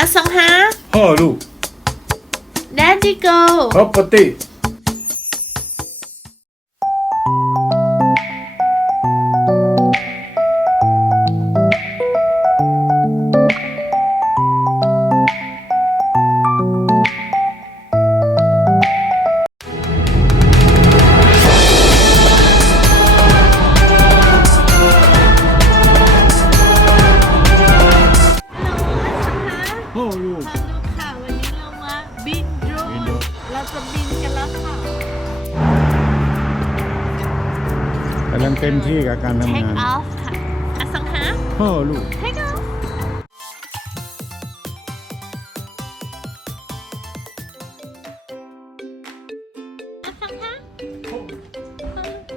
อสังหาพ่อลูก Daddy go property พ่อลูกฮัลโหลค่ะวันนี้เรามาบินโดรบินนโดรนเราจะบินกันแล้วค่ะกำลังเต็มที่กับการทำ Take งาน off ค่ะอสังหาพ่อลูก Take off อสังหา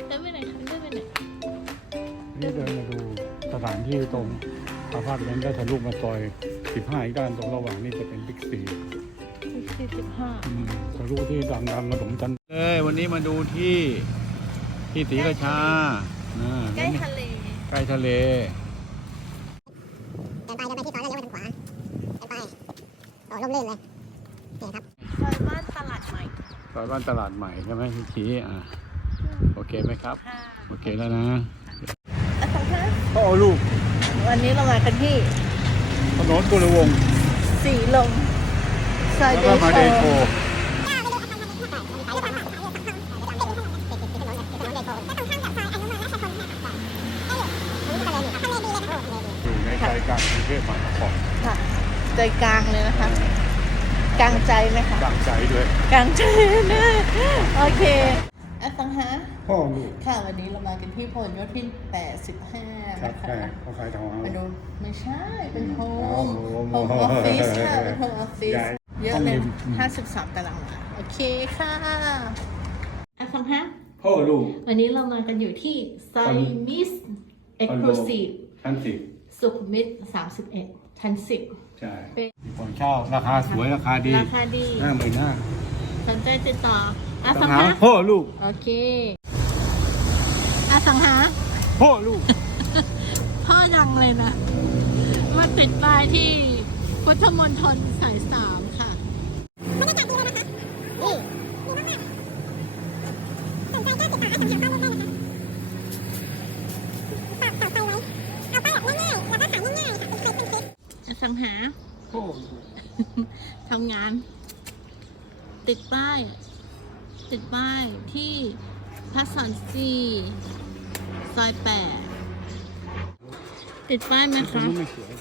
เดินไปไหนคะเดินไปไหนนี่เดินมาดูสถานที่ตรงอาพาร์ตเมนต์ได้ทะลุมาซอย 15อีกด้านตรงระหว่างนี้จะเป็นบิ๊กซีสี่สิบห้าทะลุที่ดังๆกระดมจันเอ้ยวันนี้มาดูที่ที่ศรีราชาอ่าใกล้ทะเลใกล้ทะเลเดินไปเดินไปที่ซอยแล้วเลี้ยวไปทางขวาเดินไปโอ้ร่มรื่นเลยนี่ครับซอยบ้านตลาดใหม่ซอยบ้านตลาดใหม่ใช่ไหมพี่ชี้อ่าโอเคไหมครับค่ะโอเคแล้วนะอสังหาพ่อลูก วันนี้เรามากันที่ ถนนกุลวงศ์สีลมซอยแล้วเดก็มาเดโชโชอยู่ในใจกลางกรุงเทพมหานครค่ะใจกลางเลยนะคะ กลางใจไหมคะ กลางใจด้วย กลางใจเลยโอเค อสังหาพ่อลูกค่ะวันนี้เรามากันที่พหลโยธิน85ครับนะใช่คะเขาขายทองไปดูไม่ใช่ เป็นโฮอ๋อมโฮมโฮมออฟฟิศค่ะ เป็นโฮมออฟฟิศใหญ่เยอะต้องเลมียอืม53 ตารางวาโอเคค่ะอสังหาพ่อลูก วันนี้เรามากันอยู่ที่ซอยคอนมิสเอ็กซ์คลูซีฟชั้นสิบสุขุมวิท31 ชั้น10ใช่เป็นมีคนเช่าราคาสวยราคาดี ราคาดีห้าหมื่นห้าสนใจติดต่อ อต้สัองงหาหาพ่อลูก โอเค อสังหา พ่อลูก พ่อดังเลยนะมาติดป้ายที่พุทธมณฑลสายสามค่ะบรรยากาศดีเลยนะคะนี่ดีมากๆสนใจก็ติดต่ออาสาหาป้ายรถได้นะคะปักเสาไฟไว้ เอาป้ายแบบง่ายๆแล้วก็ขายง่ายๆค่ะเป็นคลิปเป็นคลิปอสังหา พ่อลูก ทำงาน ติดป้าย ติดป้ายที่พระสันซีซอยแปดติดป้ายไหมคนคะนี้ไม่สวย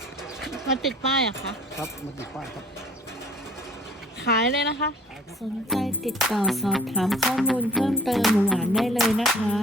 มาติดป้ายอะคะ ครับมาติดป้ายครับ ขายเลยนะคะ สนใจติดต่อสอบถามข้อมูลเพิ่มเติมหวานได้เลยนะคะ